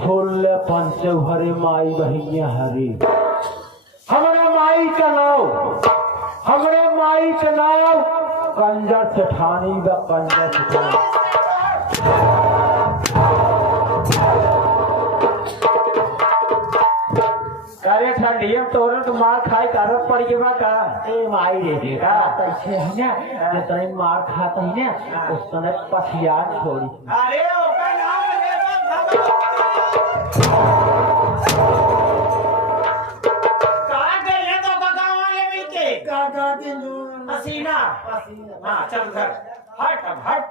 छोले पंच भरे माई बहिनिया हरी हमरे माई का नाम कंजर सेठानी व कंजर सेठानी। अरे ठंडिया तोरन तो मार खाई कारत पड़ गया बा का ए माई रे बेटा कैसे है ना जितने मार खाता है ना उस समय पथियार छोड़ी। अरे ओका नाम ले कहां गए तो गांव वाले मिलके का दिन हसीना हां चल घर हट अब हट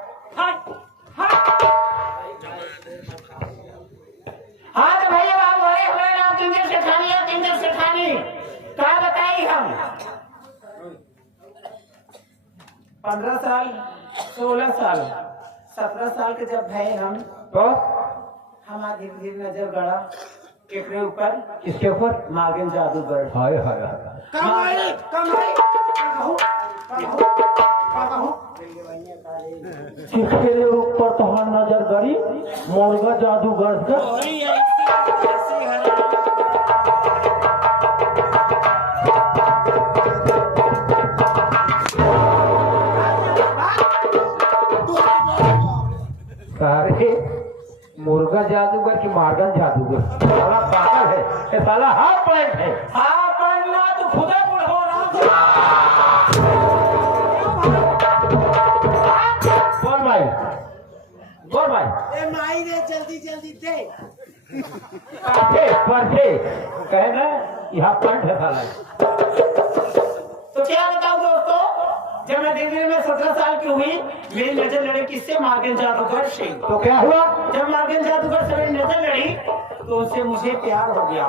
हाँ तो भैया बाबू बोले हमारा नाम किंजर सेठानी क्या बताई हम 15 साल 16 साल 17 साल के जब भय हम तो हमारा धीरे धीरे नजर गड़ा केकरे ऊपर किसके ऊपर नागिन जादूगर। हाय हाय कमाई किसके ऊपर तो नजर गड़ी मुर्गा जादूगर का अरे मुर्गा जादूगर की मार्गन जादूगर साला पागल है ये साला हाफ पॉइंट है। हाँ पढ़ना तो खुदा हो रहा बोल भाई ए माई रे जल्दी दे पढ़े कहे ना यहाँ पॉइंट है साला। तो क्या बताऊं दोस्तों जब मैं धीरे धीरे में 17 साल की हुई मेरी नजर लड़ी किससे मार्गन जादूगर से। तो क्या हुआ जब मार्गन जादूगर से मेरी नजर लड़ी तो उससे मुझे प्यार हो गया।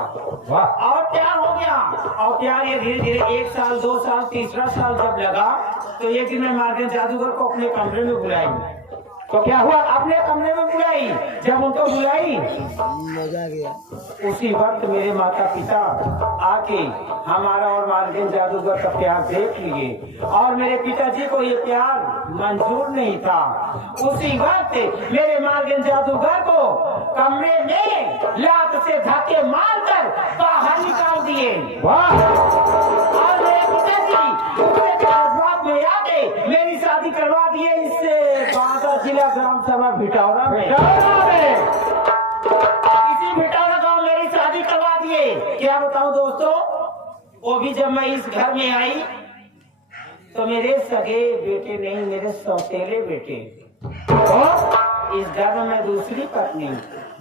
वाह और प्यार हो गया और प्यार ये धीरे धीरे 1 साल 2 साल तीसरा साल जब लगा तो एक दिन मैं मार्गन जादूगर को अपने कमरे में बुलाई। तो क्या हुआ अपने कमरे में बुलाई जब उनको बुलाई मजा गया उसी वक्त मेरे माता पिता आके हमारा और मार्गन जादूगर का प्यार देख लिए और मेरे पिताजी को ये प्यार मंजूर नहीं था। उसी वक्त मेरे मार्गन जादूगर को कमरे में लात से धक्के मारकर बाहर निकाल दिए। वाह और मेरे पिताजी उसके जज्बात में आके मेरी शादी करवा दिए इससे बांदा जिला ग्राम सभा भिटौरा में। इसी भिटौरा गांव मेरी शादी करवा दिए। क्या बताऊं दोस्तों वो भी जब मैं इस घर में आई तो मेरे सगे बेटे नहीं मेरे सौतेले बेटे और इस घर में मैं दूसरी पत्नी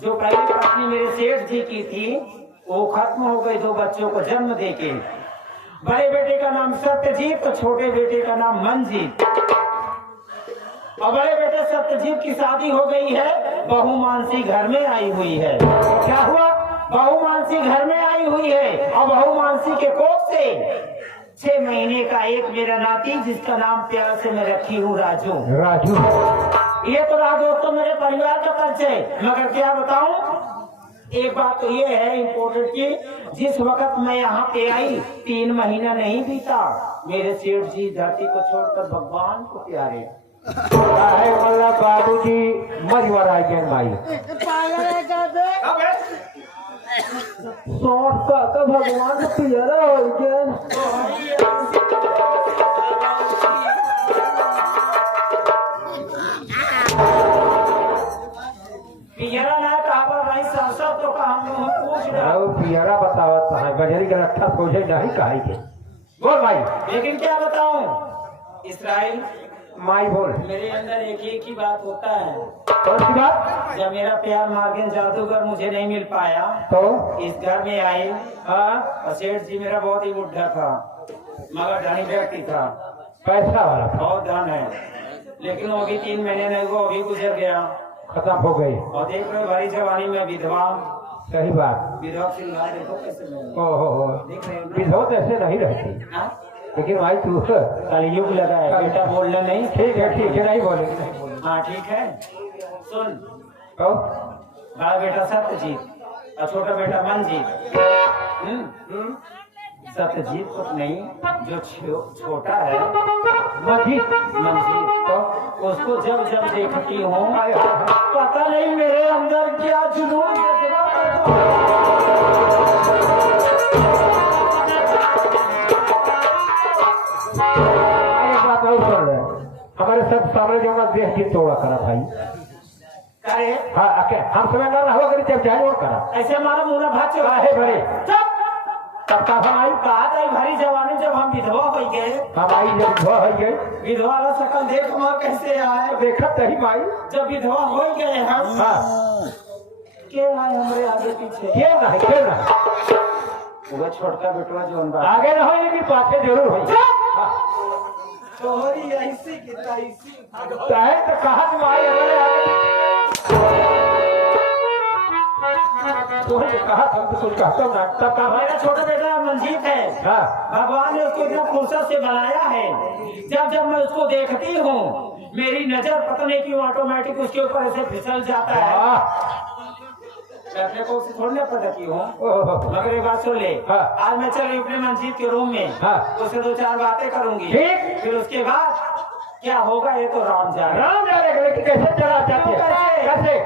जो पहली पत्नी मेरे सेठ जी की थी वो खत्म हो गई 2 बच्चों को जन्म देके। बड़े बेटे का नाम सत्यजीत तो छोटे बेटे का नाम मंजीत। और बड़े बेटे सत्यजीत की शादी हो गई है बहू मानसी घर में आई हुई है। क्या हुआ बहू मानसी घर में आई हुई है और बहू मानसी के कोख से 6 महीने का एक मेरा नाती जिसका नाम प्यार से मैं रखी हूँ राजू। ये तो रहा दोस्तों मेरे परिवार का परिचय। मगर क्या बताऊं एक बात तो ये है इम्पोर्टेंट की जिस वक्त मैं यहाँ पे आई 3 महीना नहीं बीता मेरे सेठ जी धरती को छोड़कर भगवान को प्यारे बाबू जी मजवरा भाई का भगवान को प्यारा हो पियरा ना कहा भाई सब तो कहा पूछ रहा पियरा बतावत है बजरी का रखा सोचे नहीं कहा के बोल भाई। लेकिन क्या बताऊं इसराइल माई बोल मेरे अंदर एक ही बात होता है। कौन सी बात जब मेरा प्यार मार्गन जादूगर मुझे नहीं मिल पाया तो इस घर में आए और सेठ जी मेरा बहुत ही बुढ़ा था मगर धनी व्यक्ति था पैसा वाला बहुत धन है लेकिन वो भी 3 महीने नहीं हुआ अभी गुजर गया खत्म हो गई। और देख रहे भरी जवानी में विधवा सही बात विधवा सिंगार देखो कैसे मिले। ओहो देख रहे हैं विधवत ऐसे नहीं रहती हाँ? लेकिन भाई तू कलयुग लगा है बेटा बोलना नहीं। ठीक है नहीं बोलेंगे। हाँ ठीक है सुन तो बड़ा बेटा सत्यजीत और छोटा बेटा मंजीत। सत्यजीत को नहीं जो छोटा है मंजीत तो उसको जब जब देखती हूँ पता नहीं मेरे अंदर क्या जुनून जज्बा हमरे जो ना देह की तोड़ा करा भाई। करे हाँ ओके हम समय ना रहो करी जब जाए और करा ऐसे हमारा मुंह भात चला काहे भरे चुप तब का भाई कहा था भरी जवानी जब हम विधवा हो गए हमारी जब विधवा हो गई विधवा का शकल देख वहाँ कैसे आए देखत नहीं भाई जब विधवा हो गए हम हाँ के आए हमारे आगे पीछे क्यों ना वो छोटका बेटवा जो उन आगे ना हो लेकिन पाछे जरूर हो तोहरी ऐसी की तैसी चाहे तो कहा भाई हमारे आगे तो कहा था तो कुछ कहता ना तब कहा मेरा छोटा बेटा मंजीत है हाँ भगवान ने उसको इतना फुर्सत से बनाया है जब जब मैं उसको देखती हूँ मेरी नजर पता नहीं क्यों ऑटोमेटिक उसके ऊपर ऐसे फिसल जाता है मैं अपने को उसे छोड़ने पता की हूँ मगर एक बात सुन ले हाँ। आज मैं चल रही अपने मंजीत के रूम में हाँ। उससे 2-4 बातें करूंगी ठीक। फिर उसके बाद क्या होगा ये तो राम जाने राम जाने लेकिन कैसे चला जाती है कैसे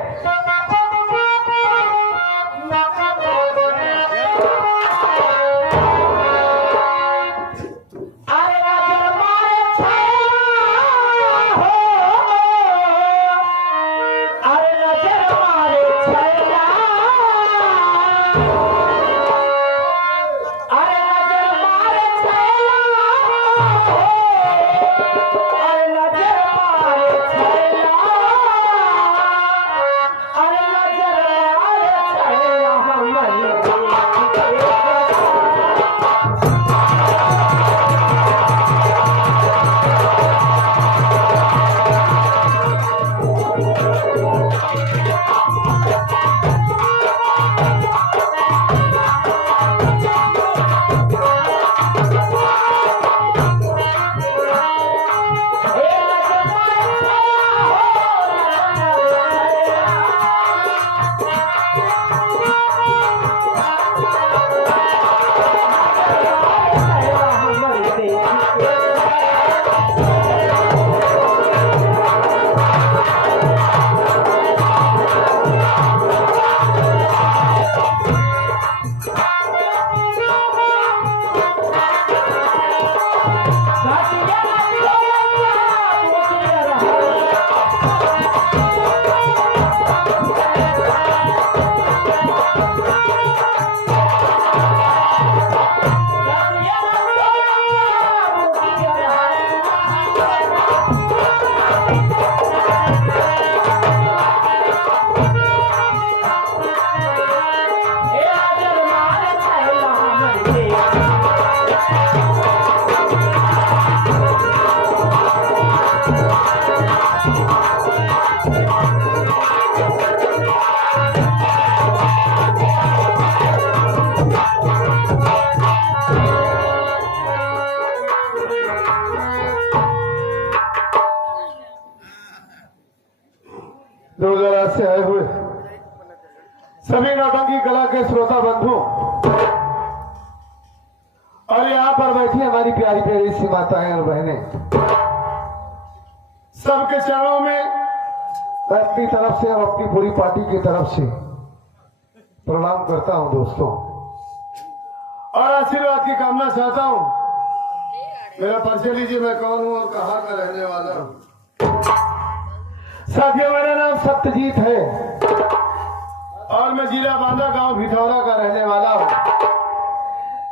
से आए हुए सभी नौटंकी कला के श्रोता बंधु और यहाँ पर बैठी हमारी प्यारी प्यारी सी माताएं और बहनें, सबके चरणों में मैं अपनी तरफ से और अपनी पूरी पार्टी की तरफ से प्रणाम करता हूं दोस्तों, और आशीर्वाद की कामना चाहता हूं। मेरा परिचय लीजिए, मैं कौन हूं और कहां का रहने वाला हूं। साथियों, मेरा नाम सत्यजीत है और मैं जिला बांदा गांव भिठौरा का रहने वाला हूं।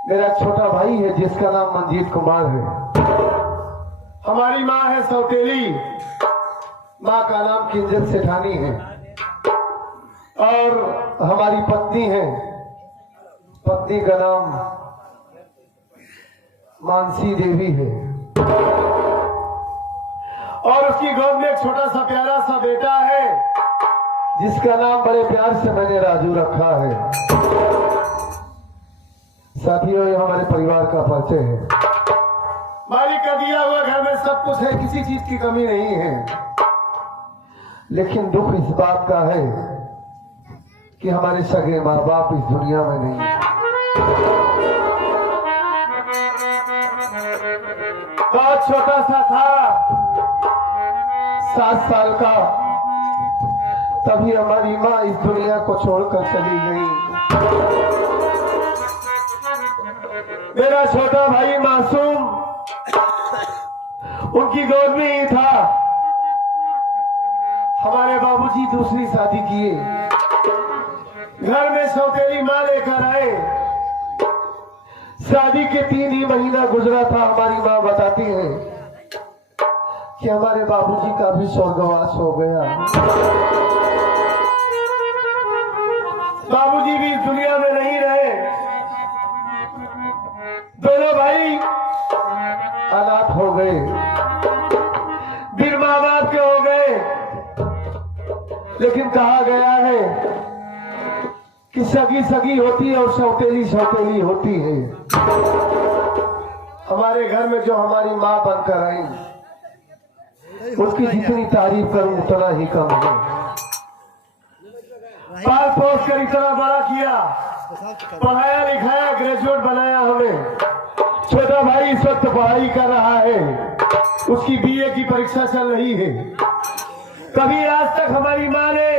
मेरा छोटा भाई है जिसका नाम मंजीत कुमार है। हमारी माँ है सौतेली, माँ का नाम किंजल सेठानी है, और हमारी पत्नी है, पत्नी का नाम मानसी देवी है, और उसकी गोद में एक छोटा सा प्यारा सा बेटा है जिसका नाम बड़े प्यार से मैंने राजू रखा है। साथियों, ये हमारे परिवार का परिचय है। मालिक का दिया हुआ घर में सब कुछ है, किसी चीज की कमी नहीं है, लेकिन दुख इस बात का है कि हमारे सगे माँ बाप इस दुनिया में नहीं है। बहुत छोटा सा था, 7 साल का, तभी हमारी माँ इस दुनिया को छोड़कर चली गई। मेरा छोटा भाई मासूम उनकी गोद में ही था हमारे बाबूजी दूसरी शादी किए, घर में सौतेली माँ लेकर आए। शादी के 3 ही महीना गुजरा था, हमारी माँ बताती है कि हमारे बाबूजी का भी स्वर्गवास हो गया। बाबूजी भी इस दुनिया में नहीं रहे। दोनों भाई अनाथ हो गए, बिन माँ बाप के हो गए। लेकिन कहा गया है कि सगी सगी होती है और सौतेली सौतेली होती है। हमारे घर में जो हमारी माँ बनकर आई, उसकी जितनी तारीफ करूं उतना ही कम है। पाल पोस कर इतना बड़ा किया, पढ़ाया लिखाया, ग्रेजुएट बनाया हमें। छोटा भाई इस वक्त पढ़ाई कर रहा है, उसकी बीए की परीक्षा चल रही है। कभी आज तक हमारी माँ ने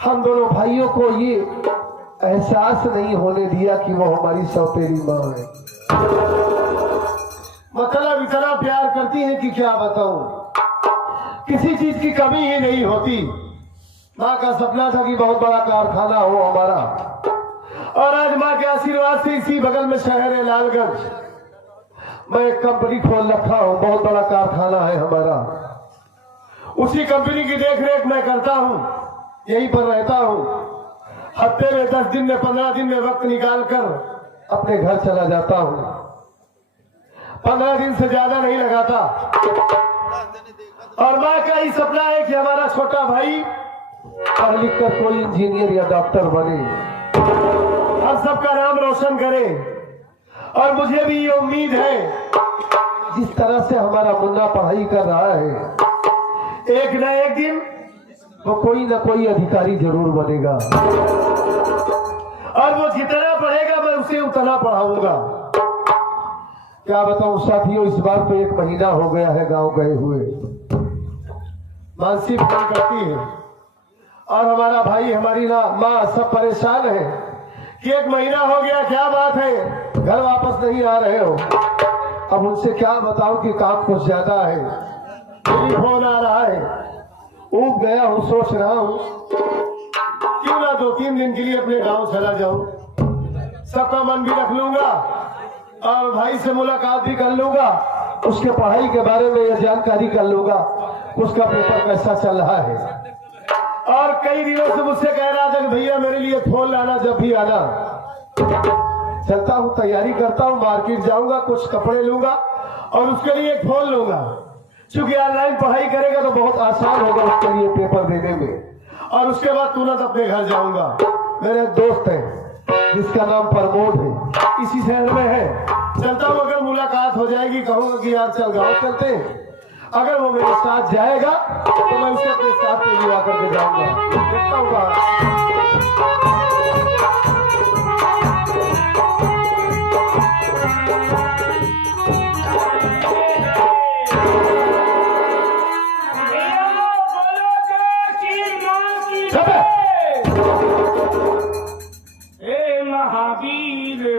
हम दोनों भाइयों को ये एहसास नहीं होने दिया कि वो हमारी सौतेली माँ है। मतलब इतना प्यार करती है कि क्या बताऊं, किसी चीज की कमी ही नहीं होती। माँ का सपना था कि बहुत बड़ा कारखाना हो हमारा, और आज माँ के आशीर्वाद से इसी बगल में शहर है लालगंज, मैं एक कंपनी खोल रखा हूँ। बहुत बड़ा कारखाना है हमारा, उसी कंपनी की देखरेख मैं करता हूँ, यहीं पर रहता हूँ। हफ्ते में 10 दिन में 15 दिन में वक्त निकाल कर अपने घर चला जाता हूँ। 15 दिन से ज्यादा नहीं लगाता। और माँ का ही सपना है कि हमारा छोटा भाई पढ़ लिख कर कोई इंजीनियर या डॉक्टर बने और सबका नाम रोशन करे। और मुझे भी ये उम्मीद है, जिस तरह से हमारा मुन्ना पढ़ाई कर रहा है, एक न एक दिन वो कोई न कोई अधिकारी जरूर बनेगा। और वो जितना पढ़ेगा मैं उसे उतना पढ़ाऊंगा। क्या बताऊं साथियों, इस बार तो 1 महीना हो गया है गांव गए हुए। मानसी फोन करती है और हमारा भाई, हमारी माँ सब परेशान है कि 1 महीना हो गया, क्या बात है, घर वापस नहीं आ रहे हो। अब उनसे क्या बताऊं कि काम कुछ ज्यादा है। फोन आ रहा है, ऊब गया हूँ, सोच रहा हूँ क्यों ना 2-3 दिन के लिए अपने गांव चला जाऊं। सबका मन भी रख लूंगा और भाई से मुलाकात भी कर लूंगा, उसके पढ़ाई के बारे में यह जानकारी कर लूंगा, उसका पेपर कैसा चल रहा है। और कई दिनों से मुझसे कह रहा था कि भैया मेरे लिए फोन लाना, जब भी आना। चलता हूँ, तैयारी करता हूँ, मार्केट जाऊंगा, कुछ कपड़े लूंगा और उसके लिए एक फोन लूंगा। क्योंकि ऑनलाइन पढ़ाई करेगा तो बहुत आसान होगा उसके लिए पेपर देने में। और उसके बाद तुरंत अपने घर जाऊंगा। मेरे दोस्त है जिसका नाम प्रमोद है, इसी शहर में है। चलता हूँ, अगर मुलाकात हो जाएगी कहूंगा कि यार चल गाँव चलते हैं। अगर वो मेरे साथ जाएगा तो मैं उसे अपने साथ में युवा करके जाऊंगा। देखता हूँ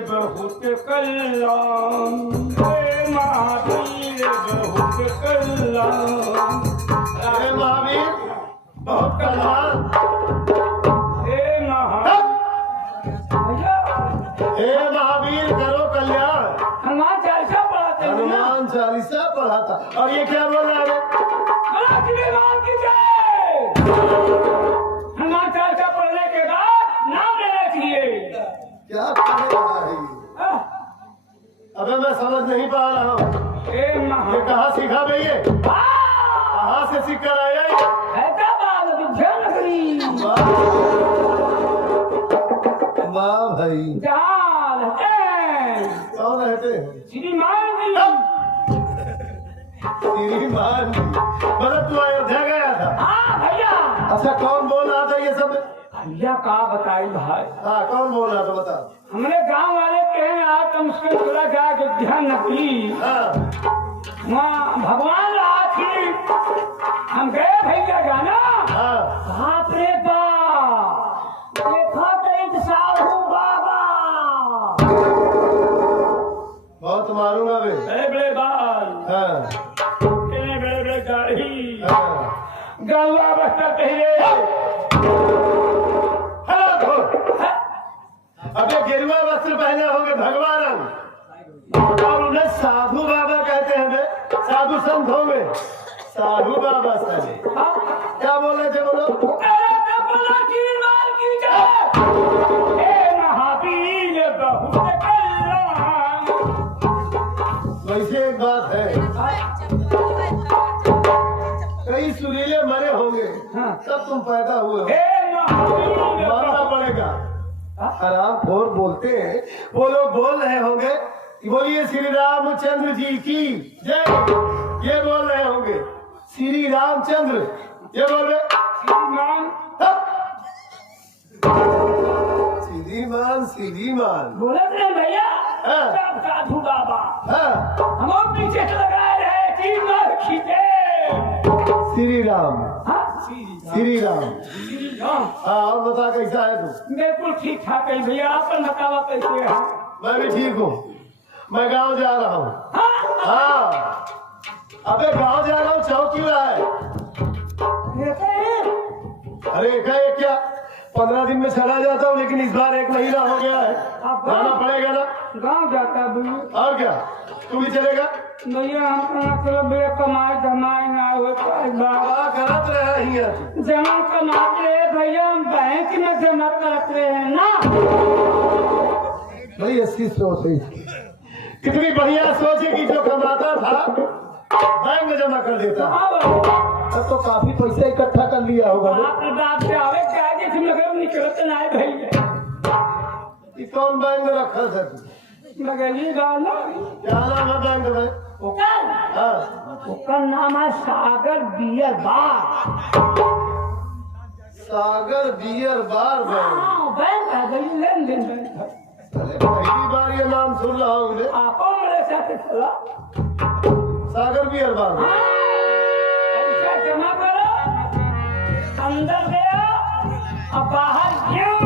बहुत कल्याण, हे महावीर बहुत कल्याण, हे महावीर बहुत कल्याण, हे महावीर करो कल्याण। हनुमान चालीसा पढ़ाते हैं, हनुमान चालीसा पढ़ाता। और ये क्या बोल रहा है? हनुमान चालीसा पढ़ने के बाद नाम लेना चाहिए। क्या कर रहा है? अबे मैं समझ नहीं पा रहा हूँ। ये कहाँ सीखा भाई? ये कहाँ से सीख कर आया? वाह भाई, कौन रहते हैं? श्रीमान मतलब तू अयोध्या गया था? हाँ भैया। अच्छा, कौन बोल रहा था ये सब? भैया का बताई भाई। हाँ, कौन बोल रहा था बता। हमने गांव वाले कहे आज तो मुश्किल चला गया कि ध्यान नकली। वहाँ भगवान रहा थी, हम गए भैया जाना। बाप रे बाप, देखा तो साहू बाबा बहुत मारूंगा बे। बड़े बड़े बाल, बड़े बड़े दाढ़ी, गलवा संत होंगे साधु बाबा साहब। क्या बोल रहे थे बोलो? वैसे एक बात है, कई सुरीले मरे होंगे तब तुम पैदा हुए हो, मानना पड़ेगा। आराम खोर बोलते हैं, वो लोग बोल रहे होंगे बोलिए श्री रामचंद्र जी की जय, ये बोल रहे होंगे श्री रामचंद्र, ये बोल रहे श्रीमान बोले थे भैया साधु बाबा हम पीछे लगाए रहे खींचे श्री राम श्री राम। हाँ और बता कैसा है तू? बिल्कुल ठीक ठाक है भैया, आप बतावा कैसे है? मैं भी ठीक हूँ, मैं गांव जा रहा हूँ। हाँ अबे गांव जा रहा हूँ, चौक क्यों रहा है? अरे एक क्या 15 दिन में चला जाता हूँ, लेकिन इस बार 1 महीना हो गया है, जाना पड़ेगा ना। गाँव जाता भैया? और क्या तू भी चलेगा? भैया हम कमाई धमाई ना हो करत रहे जमा कमाते रहे भैया, हम बैंक में जमा करते रहे हैं ना भाई। 80 सोच है इसकी, कितनी बढ़िया सोच है कि जो कमाता था बैंक में जमा कर देता। अब तो काफी पैसा इकट्ठा कर लिया होगा। बाप से आवे निकलते ना भैया। कौन बैंक में रखा था तू? क्या नाम है बैंक में? उसका नाम है सागर बियर बार। सागर बियर बार बैंक है लेन देन बैंक है। पहली बार ये नाम सुन रहा हूँ। आपको मेरे साथ चला सागर बियर बार पैसा जमा करो, अंदर गया और बाहर क्यों?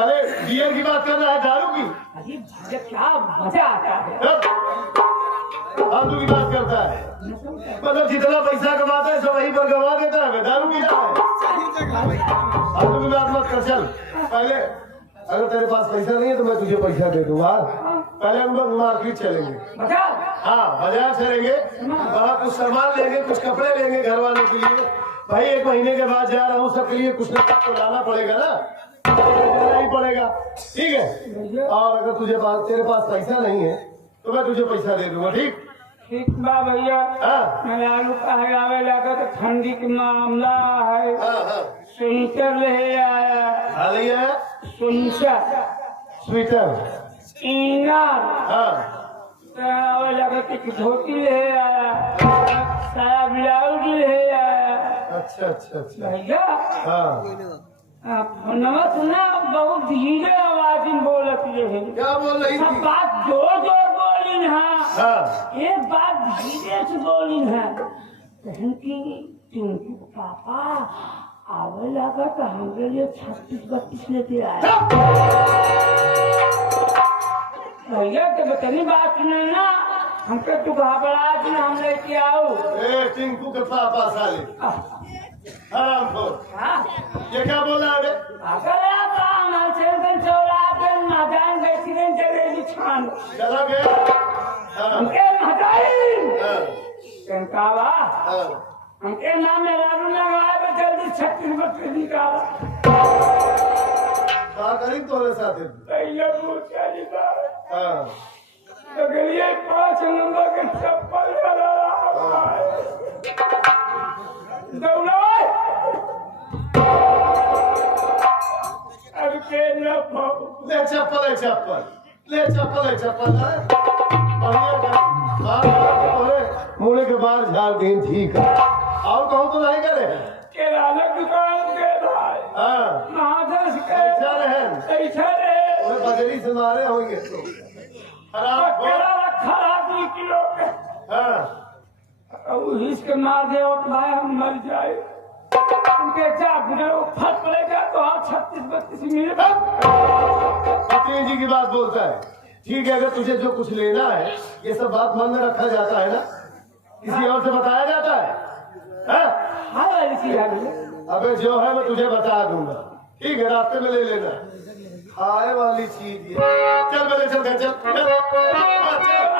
अरे बियर की बात कर रहा है, दारू की? अरे क्या मजा आता है। फालतू की बात करता है, मतलब जितना पैसा कमाता है सब वहीं पर गवा देता है, दारू पीता है। फालतू की बात मत कर। चल पहले अगर तेरे पास पैसा नहीं है तो मैं तुझे पैसा दे दूंगा। पहले हम लोग मार्केट चलेंगे। हाँ बाजार चलेंगे, वहाँ कुछ सामान लेंगे, कुछ कपड़े लेंगे घर वालों के लिए। भाई 1 महीने के बाद जा रहा हूँ, सबके लिए कुछ ना कुछ तो लाना पड़ेगा ना, ही पड़ेगा। ठीक है, और अगर तेरे पास पैसा नहीं है तो मैं तुझे पैसा दे दूंगा। ठीक ठीक बा भैया। मैं आलू कहे आवे लगा तो ठंडी का मामला है। स्वेटर ले आया। स्वेटर इनर आवे लगा तो धोती ले आया, साया ब्लाउज ले आया। अच्छा अच्छा अच्छा भैया नवा सुना, बहुत धीरे आवाज में बोलती है। क्या बोल रही थी? बात जोर जोर बोली है, एक बात धीरे से बोली है। बहन की टिंकू पापा आवे लगा तो हमारे लिए 36-32 लेते आए। भैया तो बतानी बात सुने ना, हमको तू घबरा कि हम लेके आओ। टिंकू के पापा साले आराम को ये क्या बोला है? अगर आप हमारे मैदान गए चलेगी छान चला गया हमके हमके नाम में लालू लगाए तो जल्दी 36-32 निकाला। करीब तोरे साथ अगर ये 5 नंबर के चप्पल ले चप्पल मुड़े के बाद झाड़ दिन ठीक है। और कहूँ तो नहीं करे दुकान के भाई बजरी से मारे होंगे इसके मार दे भाई हम मर जाए। उनके फट पड़ेगा तो आप 36-32 मिले। पत्नी जी की बात बोलता है। ठीक है, अगर तुझे जो कुछ लेना है ये सब बात मन में रखा जाता है ना, किसी और से बताया जाता है? अबे जो है मैं तुझे बता दूंगा। ठीक है, रास्ते में ले लेना। खाए वाली चीज है। चल बेटे चल घर चल, चल। हाँ, चल।